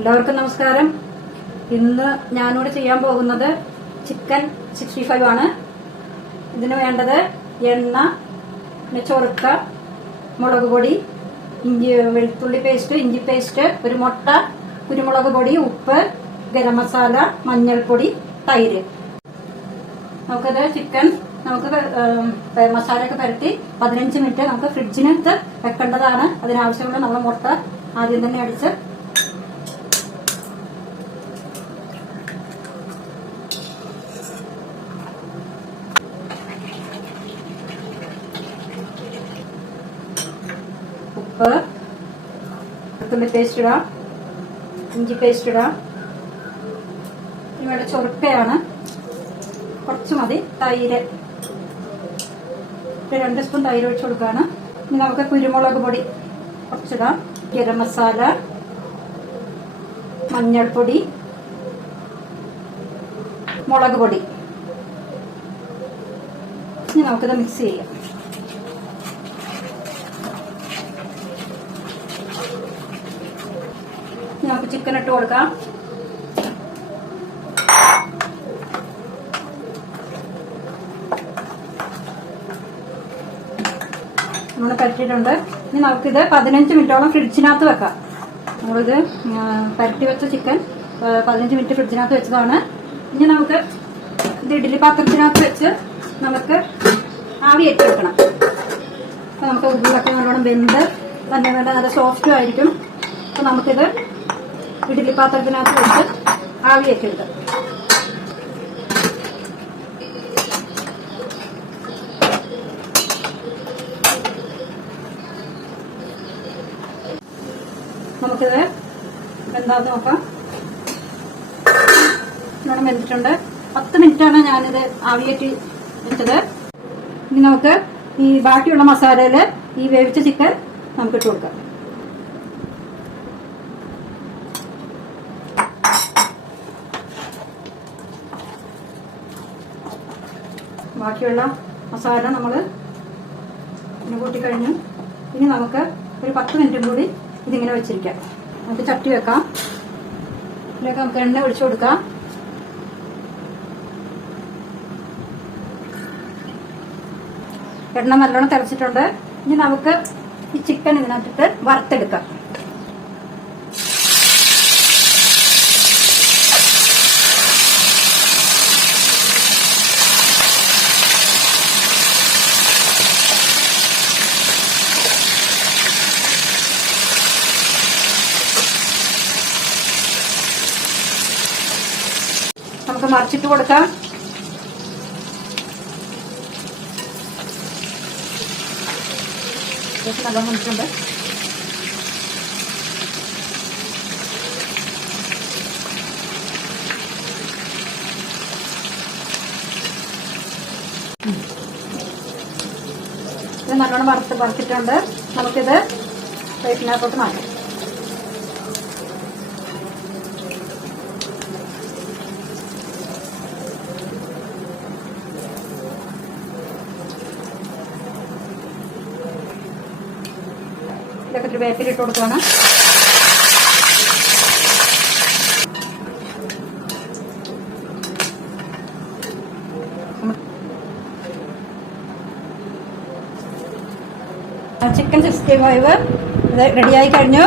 എല്ലാവർക്കും നമസ്കാരം. ഇന്ന് ഞാനിവിടെ ചെയ്യാൻ പോകുന്നത് ചിക്കൻ 65 ആണ്. ഇതിന് വേണ്ടത് എണ്ണ, ചൊറുക്ക, മുളക് പൊടി, വെളുത്തുള്ളി പേസ്റ്റ്, ഇഞ്ചി പേസ്റ്റ്, ഒരു മുട്ട, കുരുമുളക് പൊടി, ഉപ്പ്, ഗരം മസാല, മഞ്ഞൾപ്പൊടി, തൈര്. നമുക്കത് ചിക്കൻ മസാലയൊക്കെ പരത്തി 15 മിനിറ്റ് നമുക്ക് ഫ്രിഡ്ജിനകത്ത് വെക്കേണ്ടതാണ്. അതിനാവശ്യമുള്ള നമ്മൾ മുട്ട ആദ്യം തന്നെ അടിച്ച് ഉപ്പ്, വെളുത്തുള്ളി പേസ്റ്റ് ഇടാം, ഇഞ്ചി പേസ്റ്റ് ഇടാം. ഇവിടെ ചൊറുക്കയാണ്, കുറച്ച് മതി. തൈര് 2 സ്പൂൺ തൈര് ഒഴിച്ചു കൊടുക്കുകയാണ്. ഇനി നമുക്ക് കുരുമുളക് പൊടി കുറച്ചിടാം, ഗരം മസാല, മഞ്ഞൾപ്പൊടി, മുളക് പൊടി. ഇനി നമുക്കിത് മിക്സ് ചെയ്യാം. നമുക്ക് ചിക്കൻ ഇട്ട് കൊടുക്കാം. നമ്മൾ പരട്ടിയിട്ടുണ്ട്. ഇനി നമുക്കിത് 15 മിനിറ്റോളം ഫ്രിഡ്ജിനകത്ത് വെക്കാം. നമ്മളിത് പരട്ടി വെച്ച ചിക്കൻ 15 മിനിറ്റ് ഫ്രിഡ്ജിനകത്ത് വെച്ചതാണ്. ഇനി നമുക്ക് ഇത് ഇഡ്ഡലി പാത്രത്തിനകത്ത് വെച്ച് നമുക്ക് ആവി കയറ്റി വെക്കണം. അപ്പൊ നമുക്ക് ഉള്ളിലൊക്കെ നല്ലോണം വെന്ത് തന്നെ വേണ്ട നല്ല സോഫ്റ്റും ആയിരിക്കും. അപ്പൊ നമുക്കിത് ഇഡ്ഡലി പാത്രത്തിനകത്ത് വെച്ച് ആവി കയറ്റിയെടുക്കാം. നമുക്കിത് എന്താന്ന് നോക്കാം. ഇവിടെ വെന്തിട്ടുണ്ട്. 10 മിനിറ്റാണ് ഞാനിത് ആവിയേറ്റി വെച്ചത്. ഇനി നമുക്ക് ഈ ബാക്കിയുള്ള മസാലയില് ഈ വേവിച്ച ചിക്കൻ നമുക്ക് ഇട്ട് കൊടുക്കാം. ബാക്കിയുള്ള മസാല നമ്മൾ കൂട്ടിക്കഴിഞ്ഞു. ഇനി നമുക്ക് ഒരു 10 മിനിറ്റും കൂടി ഇതിങ്ങനെ വെച്ചിരിക്കാം. നമുക്ക് ചട്ടി വെക്കാം. ഇതിലേക്ക് നമുക്ക് എണ്ണ ഒഴിച്ചു കൊടുക്കാം. എണ്ണ നല്ലോണം തിളച്ചിട്ടുണ്ട്. ഇനി നമുക്ക് ഈ ചിക്കൻ ഇതിനകത്തിട്ട് വറുത്തെടുക്കാം. നമുക്ക് മറിച്ചിട്ട് കൊടുക്കാം. നല്ലോണം വന്നിട്ടുണ്ട്. ഇത് നല്ലോണം വറുത്തിട്ടുണ്ട്. നമുക്കിത് പ്ലേറ്റിനകത്തോട്ട് മാറ്റാം. ഇതൊക്കെ ഒരു വേപ്പിലിട്ട് കൊടുക്കുകയാണ്. ചിക്കൻ 65 ഇത് റെഡിയായി കഴിഞ്ഞു.